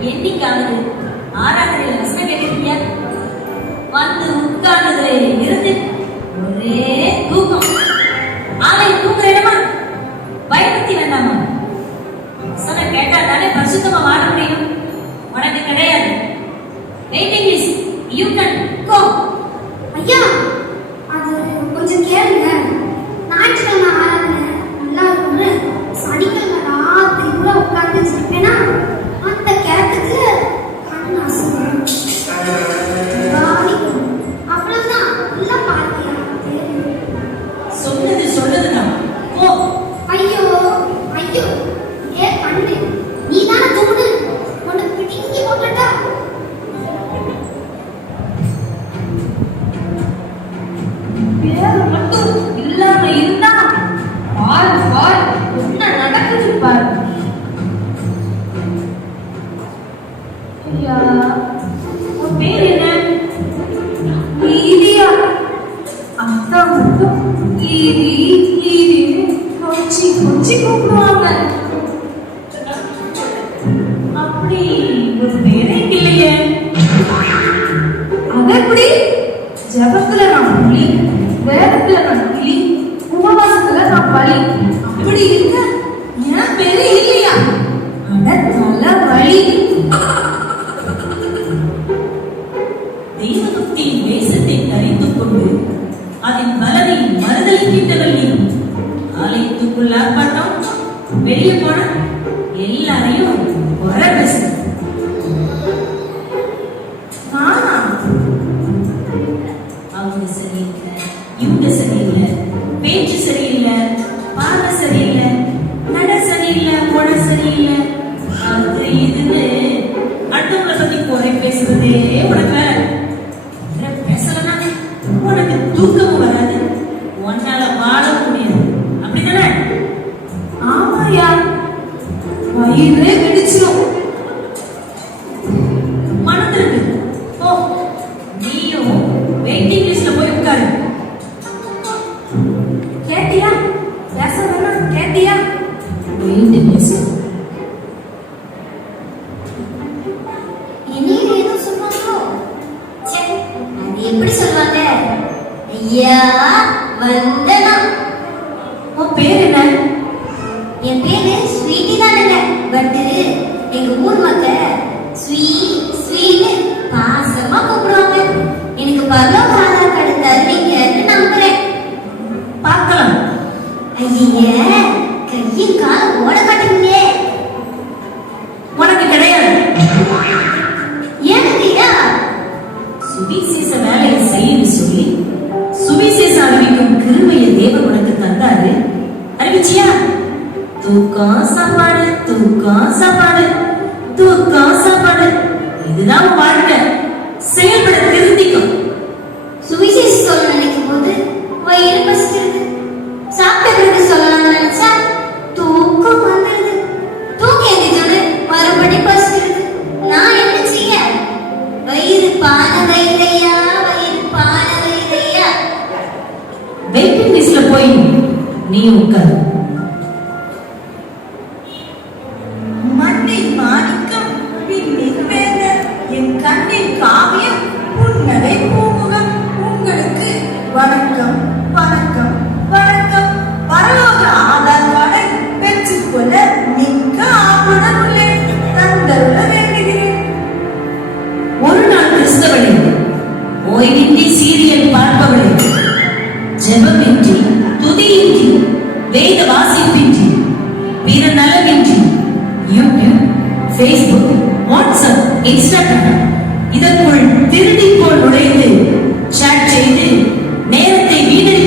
என்னைக்கு ஆனது ஆராதனை லட்சணம் கேட்டிருக்கியா வந்து உட்கார்ந்ததுல இருந்து ஒரே தூக்கம். ஆலை தூங்குற இடமா? பயன்படுத்தி வேண்டாமா? சொன்ன கேட்டா தானே பரிசுத்தமா வாழ முடியும்? உனக்கு கிடையாது. Waiting is you can go ஐயா உன் பேர் என்ன? ஈதியா அக்கா மட்டும் அப்படி ஒரு பேரே இல்லையே. அதப்படி ஜபத்துல நான் புலி வேதத்துல நான் புலி உபவாசத்துல பலி. அப்படி இருக்க என் பேரே இல்லையா? வெளியே போனா எல்லாரையும் മയിലിനെ പിടിച്ചു But தூக்கம் சாப்பாடு தூக்கம் சாப்பாடு. இதுதான் வாழ்க்கை. செயல்பட திருந்திக்கும் யூடியூப் ஃபேஸ்புக் வாட்ஸ்அப் இன்ஸ்டாகிராம். இதற்குள் திருடிக்கோள் நுழைந்து சேட் செய்து நேரத்தை வீணடி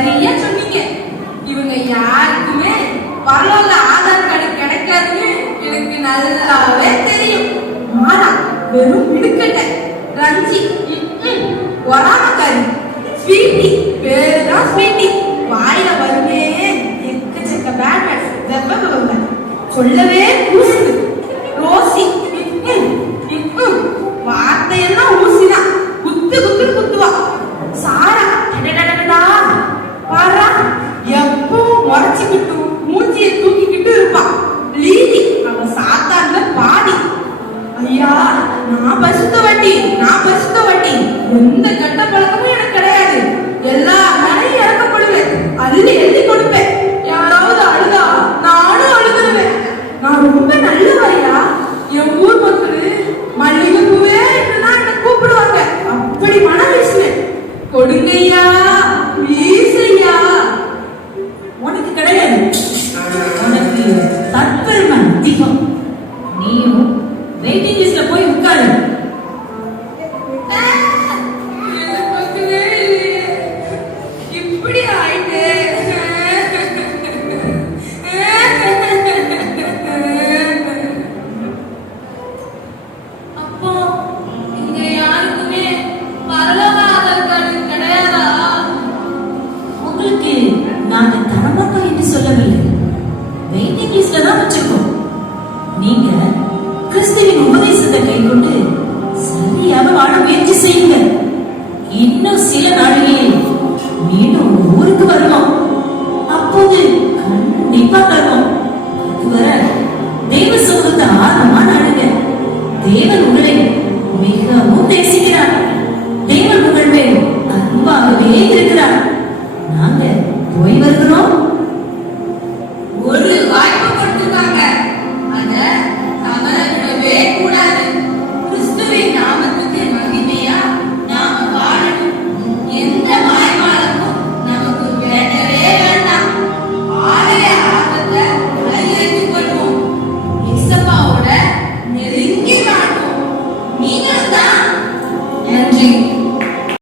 சரியா சொன்னீங்க. இவங்க யாருக்குமே பரவாயில்ல ஆதார் கார்டு கிடைக்காதுன்னு எனக்கு நல்லாவே தெரியும். மாறா வெறும் மிடுக்கட்ட ரஞ்சி ஒராம கொடுங்கய்யா. ப்ளீஸ் இன்னும் சில நாளில் மீண்டும் ஊருக்கு வருவோம் அப்போது கண்டிப்பா கருவோம் அதுவர தெய்வ சமூகத்தை ஆர்வமா நாடுங்க தேவன் உங்களை மிகவும் நேசிக்கிறார்.